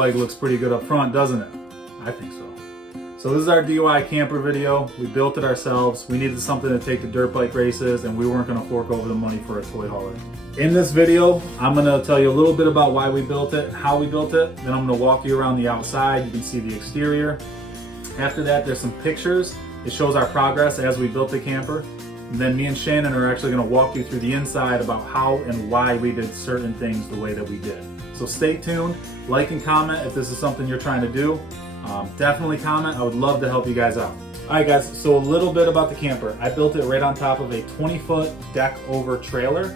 bike looks pretty good up front, doesn't it? I think so. So this is our DIY camper video. We built it ourselves. We needed something to take to dirt bike races, and we weren't gonna fork over the money for a toy hauler. In this video, I'm gonna tell you a little bit about why we built it, how we built it. Then I'm gonna walk you around the outside. You can see the exterior. After that, there's some pictures. It shows our progress as we built the camper. And then me and Shannon are actually gonna walk you through the inside about how and why we did certain things the way that we did. So stay tuned, like and comment if this is something you're trying to do. Definitely comment, I would love to help you guys out. All right guys, so a little bit about the camper. I built it right on top of a 20-foot deck over trailer.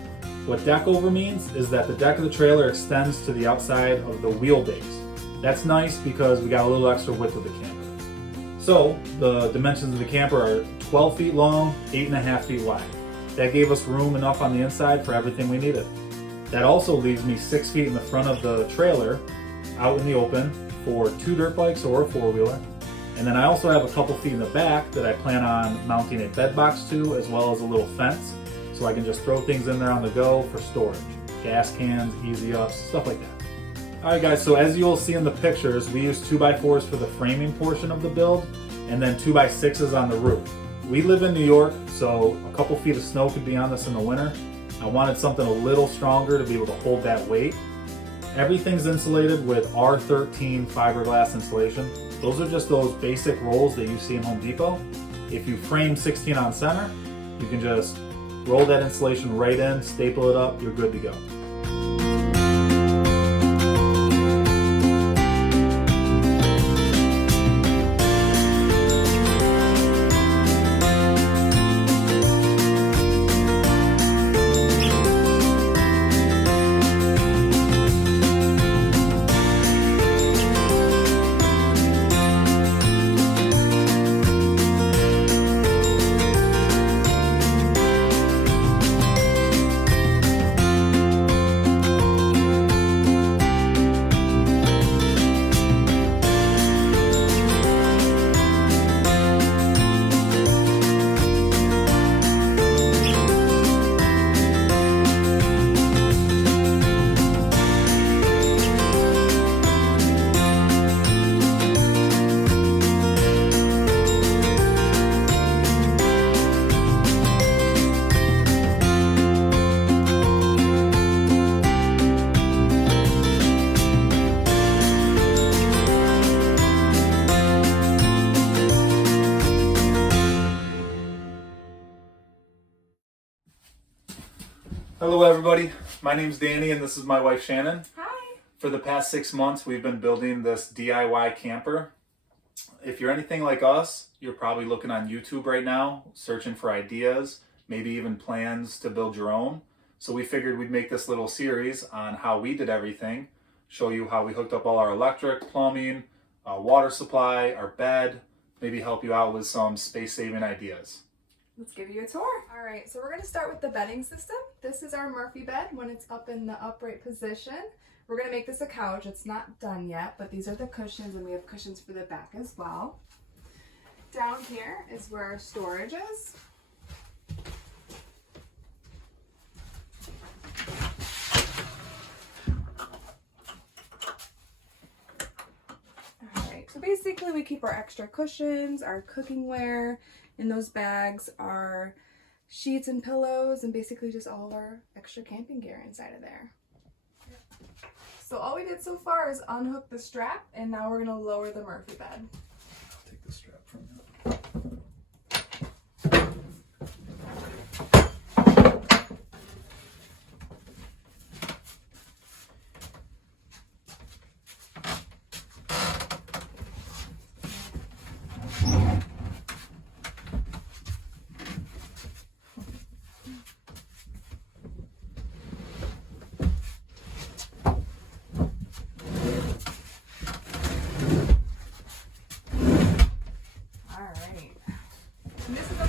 What deck over means is that the deck of the trailer extends to the outside of the wheelbase. That's nice because we got a little extra width with the camper. So the dimensions of the camper are 12 feet long, 8.5 feet wide. That gave us room enough on the inside for everything we needed. That also leaves me 6 feet in the front of the trailer out in the open for 2 dirt bikes or a 4-wheeler. And then I also have a couple feet in the back that I plan on mounting a bed box to, as well as a little fence, so I can just throw things in there on the go for storage. Gas cans, easy ups, stuff like that. All right guys, so as you'll see in the pictures, we use 2x4s for the framing portion of the build, and then 2x6s on the roof. We live in New York, so a couple feet of snow could be on this in the winter. I wanted something a little stronger to be able to hold that weight. Everything's insulated with R13 fiberglass insulation. Those are just those basic rolls that you see in Home Depot. If you frame 16 on center, you can just roll that insulation right in, staple it up, you're good to go. Hello everybody, my name's Danny and this is my wife Shannon. Hi. For the past 6 months we've been building this DIY camper. If you're anything like us, you're probably looking on YouTube right now, searching for ideas, maybe even plans to build your own. So we figured we'd make this little series on how we did everything, show you how we hooked up all our electric, plumbing, water supply, our bed, maybe help you out with some space-saving ideas. Let's give you a tour. All right, so we're going to start with the bedding system. This is our Murphy bed when it's up in the upright position. We're going to make this a couch. It's not done yet, but these are the cushions, and we have cushions for the back as well. Down here is where our storage is. All right, so basically we keep our extra cushions, our cookware. In those bags are sheets and pillows and basically just all of our extra camping gear inside of there. So all we did so far is unhook the strap, and now we're going to lower the Murphy bed. I'll take the strap from you.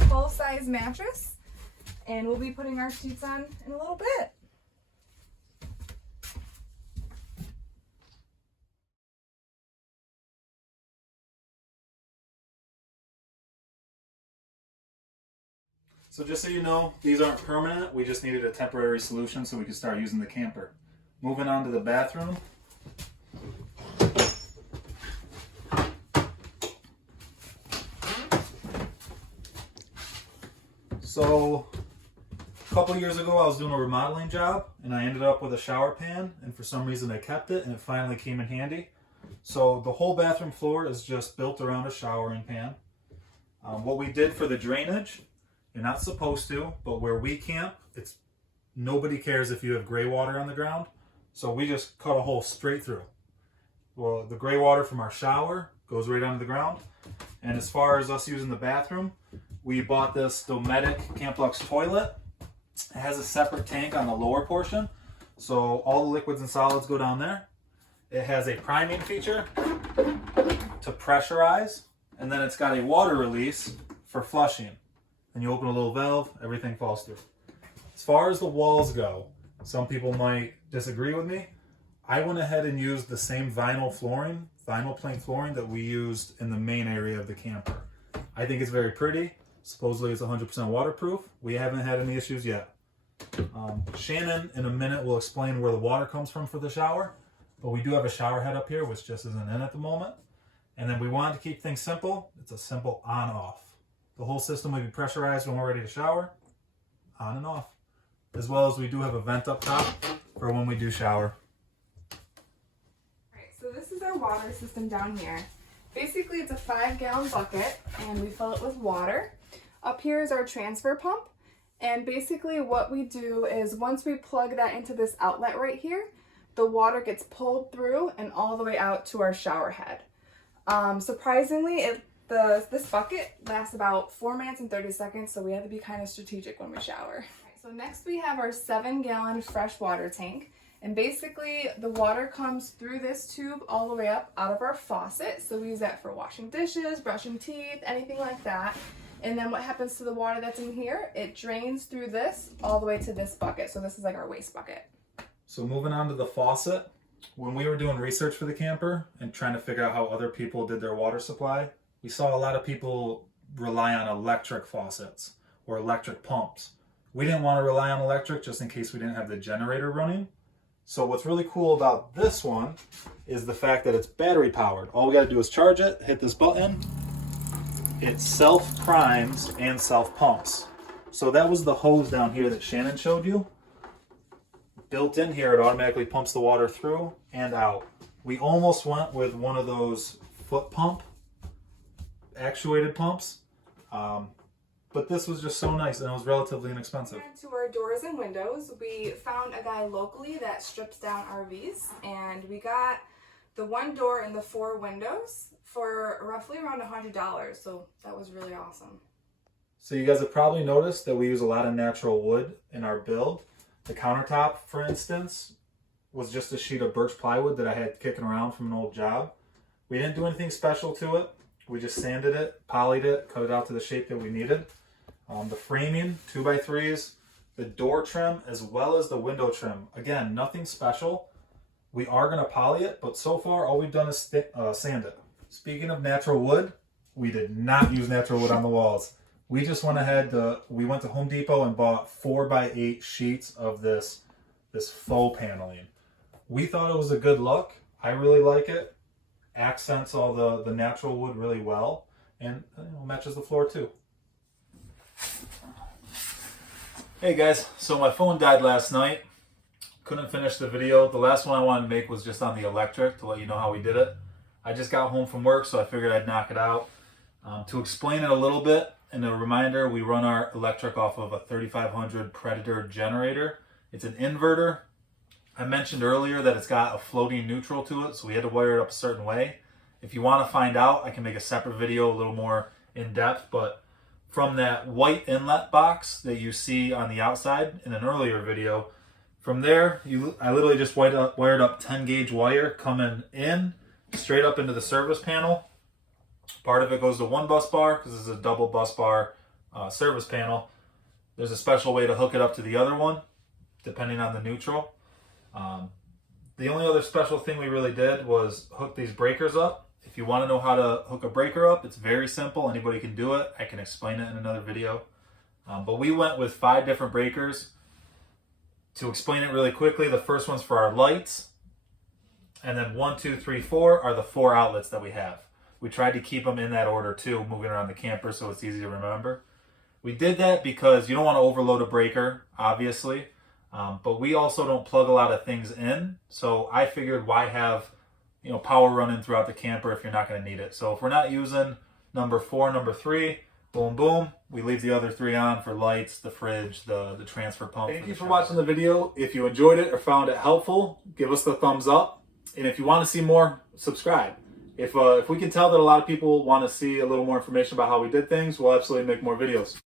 Full-size mattress, and we'll be putting our sheets on in a little bit. So just so you know, these aren't permanent. We just needed a temporary solution so we could start using the camper. Moving on to the bathroom. So a couple years ago I was doing a remodeling job and I ended up with a shower pan, and for some reason I kept it and it finally came in handy. So the whole bathroom floor is just built around a showering pan. What we did for the drainage, you're not supposed to, but where we camp, nobody cares if you have gray water on the ground. So we just cut a hole straight through. Well, the gray water from our shower goes right onto the ground. And as far as us using the bathroom, we bought this Dometic Camplux toilet. It has a separate tank on the lower portion, so all the liquids and solids go down there. It has a priming feature to pressurize, and then it's got a water release for flushing. And you open a little valve, everything falls through. As far as the walls go, some people might disagree with me. I went ahead and used the same vinyl plank flooring that we used in the main area of the camper. I think it's very pretty. Supposedly it's 100% waterproof. We haven't had any issues yet. Shannon in a minute will explain where the water comes from for the shower, but we do have a shower head up here which just isn't in at the moment. And then we wanted to keep things simple. It's a simple on-off. The whole system will be pressurized when we're ready to shower, on and off. As well as we do have a vent up top for when we do shower. Alright, so this is our water system down here. Basically it's a 5-gallon bucket and we fill it with water. Up here is our transfer pump, and basically what we do is once we plug that into this outlet right here, the water gets pulled through and all the way out to our shower head. Surprisingly, this bucket lasts about 4 minutes and 30 seconds, so we have to be kind of strategic when we shower. Right, so next we have our 7-gallon fresh water tank, and basically the water comes through this tube all the way up out of our faucet, so we use that for washing dishes, brushing teeth, anything like that. And then what happens to the water that's in here? It drains through this all the way to this bucket, so this is like our waste bucket. So moving on to the faucet, when we were doing research for the camper and trying to figure out how other people did their water supply, we saw a lot of people rely on electric faucets or electric pumps. We didn't want to rely on electric just in case we didn't have the generator running. So what's really cool about this one is the fact that it's battery powered. All we got to do is charge it, hit this button, it self-primes and self-pumps. So that was the hose down here that Shannon showed you. Built in here, it automatically pumps the water through and out. We almost went with one of those foot pump actuated pumps, but this was just so nice and it was relatively inexpensive. To our doors and windows, we found a guy locally that strips down RVs, and we got the 1 door and the 4 windows for roughly around $100, so that was really awesome. So you guys have probably noticed that we use a lot of natural wood in our build. The countertop, for instance, was just a sheet of birch plywood that I had kicking around from an old job. We didn't do anything special to it. We just sanded it, polyed it, cut it out to the shape that we needed. The framing, 2x3s, the door trim, as well as the window trim. Again, nothing special. We are going to poly it, but so far all we've done is sand it. Speaking of natural wood, we did not use natural wood on the walls. We just went ahead, we went to Home Depot and bought 4x8 sheets of this faux paneling. We thought it was a good look. I really like it. Accents all the natural wood really well, and matches the floor too. Hey guys, so my phone died last night. Couldn't finish the video. The last one I wanted to make was just on the electric to let you know how we did it. I just got home from work, so I figured I'd knock it out. To explain it a little bit, and a reminder, we run our electric off of a 3500 Predator generator. It's an inverter. I mentioned earlier that it's got a floating neutral to it, so we had to wire it up a certain way. If you want to find out, I can make a separate video a little more in depth, but from that white inlet box that you see on the outside in an earlier video, from there, I literally just wired up 10 gauge wire coming in straight up into the service panel. Part of it goes to one bus bar because this is a double bus bar service panel. There's a special way to hook it up to the other one, depending on the neutral. The only other special thing we really did was hook these breakers up. If you want to know how to hook a breaker up, it's very simple. Anybody can do it. I can explain it in another video. But we went with 5 different breakers. To explain it really quickly, the first one's for our lights. And then 1, 2, 3, 4 are the 4 outlets that we have. We tried to keep them in that order too, moving around the camper so it's easy to remember. We did that because you don't want to overload a breaker, obviously, but we also don't plug a lot of things in. So I figured, why have power running throughout the camper if you're not going to need it? So if we're not using number 4, number 3, boom, boom, we leave the other 3 on for lights, the fridge, the transfer pump. Thank you for watching the video. If you enjoyed it or found it helpful, give us the thumbs up. And if you want to see more, subscribe. If we can tell that a lot of people want to see a little more information about how we did things, we'll absolutely make more videos.